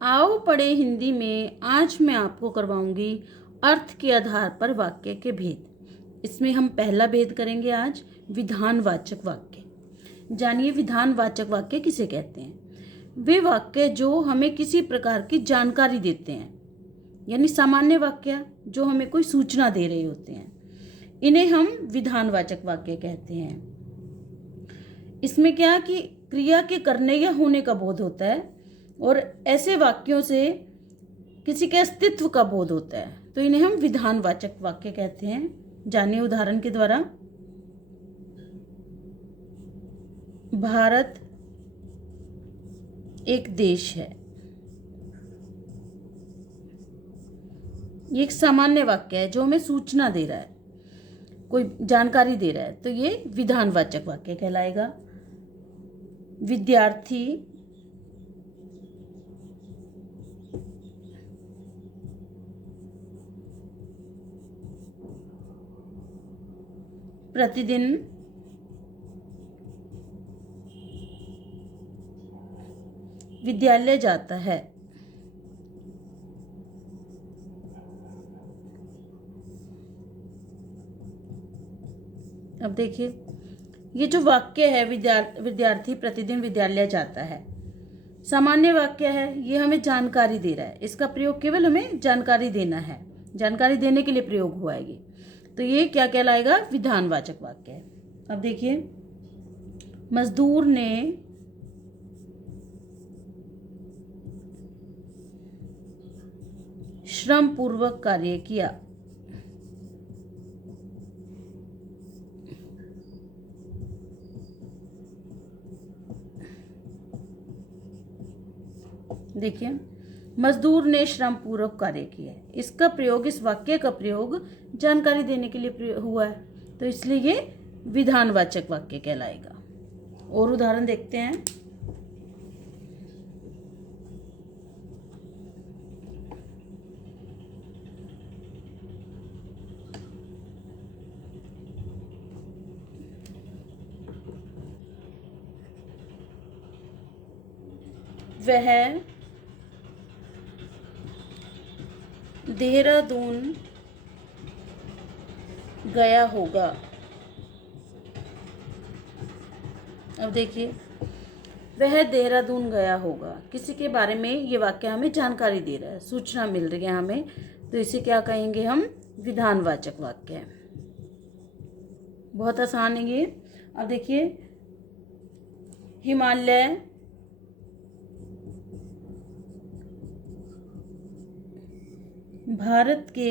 आओ पढ़े हिंदी में। आज मैं आपको करवाऊंगी अर्थ के आधार पर वाक्य के भेद। इसमें हम पहला भेद करेंगे आज, विधानवाचक वाक्य। जानिए विधानवाचक वाक्य किसे कहते हैं। वे वाक्य जो हमें किसी प्रकार की जानकारी देते हैं, यानी सामान्य वाक्य जो हमें कोई सूचना दे रहे होते हैं, इन्हें हम विधानवाचक वाक्य कहते हैं। इसमें क्या कि क्रिया के करने या होने का बोध होता है और ऐसे वाक्यों से किसी के अस्तित्व का बोध होता है, तो इन्हें हम विधानवाचक वाक्य कहते हैं। जानिए उदाहरण के द्वारा। भारत एक देश है। ये एक सामान्य वाक्य है जो हमें सूचना दे रहा है, कोई जानकारी दे रहा है, तो ये विधानवाचक वाक्य कहलाएगा। विद्यार्थी प्रतिदिन विद्यालय जाता है। अब देखिए, ये जो वाक्य है विद्यार्थी प्रतिदिन विद्यालय जाता है, सामान्य वाक्य है, ये हमें जानकारी दे रहा है। इसका प्रयोग केवल हमें जानकारी देना है, जानकारी देने के लिए प्रयोग हुआ है ये, तो ये क्या कहलाएगा, विधानवाचक वाक्य है। अब देखिए, मजदूर ने श्रम पूर्वक कार्य किया। देखिए, मजदूर ने श्रम पूर्वक कार्य किया है, इसका प्रयोग, इस वाक्य का प्रयोग जानकारी देने के लिए हुआ है, तो इसलिए ये विधानवाचक वाक्य कहलाएगा। और उदाहरण देखते हैं। वह देहरादून गया होगा। अब देखिए, वह देहरादून गया होगा, किसी के बारे में ये वाक्य हमें जानकारी दे रहा है, सूचना मिल रही है हमें, तो इसे क्या कहेंगे हम, विधानवाचक वाक्य। बहुत आसान है ये। अब देखिए, हिमालय भारत के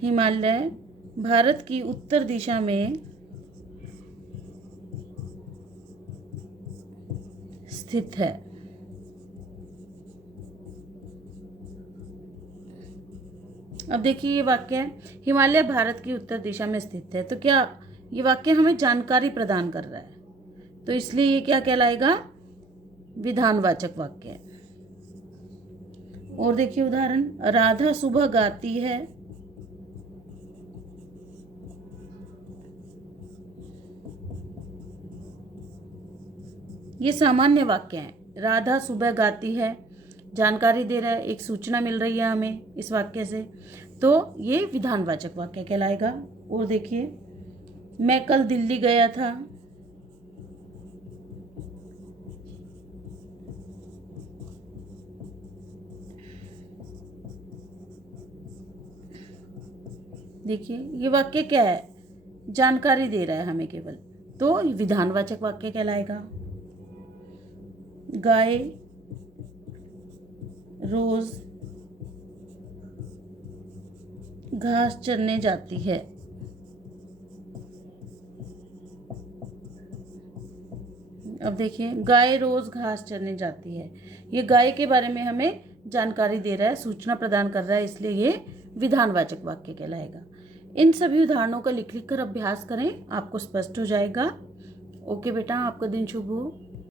हिमालय भारत की उत्तर दिशा में स्थित है। अब देखिए, ये वाक्य है, हिमालय भारत की उत्तर दिशा में स्थित है, तो क्या ये वाक्य हमें जानकारी प्रदान कर रहा है, तो इसलिए ये क्या कहलाएगा, विधानवाचक वाक्य। और देखिए उदाहरण, राधा सुबह गाती है। ये सामान्य वाक्य है, राधा सुबह गाती है, जानकारी दे रहा है, एक सूचना मिल रही है हमें इस वाक्य से, तो ये विधानवाचक वाक्य कहलाएगा। और देखिए, मैं कल दिल्ली गया था। देखिए, ये वाक्य क्या है, जानकारी दे रहा है हमें केवल, तो विधानवाचक वाक्य कहलाएगा। गाय रोज घास चरने जाती है। अब देखिए, गाय रोज घास चरने जाती है, ये गाय के बारे में हमें जानकारी दे रहा है, सूचना प्रदान कर रहा है, इसलिए ये विधानवाचक वाक्य कहलाएगा। इन सभी उदाहरणों का लिख लिख कर अभ्यास करें, आपको स्पष्ट हो जाएगा। ओके बेटा, आपका दिन शुभ हो।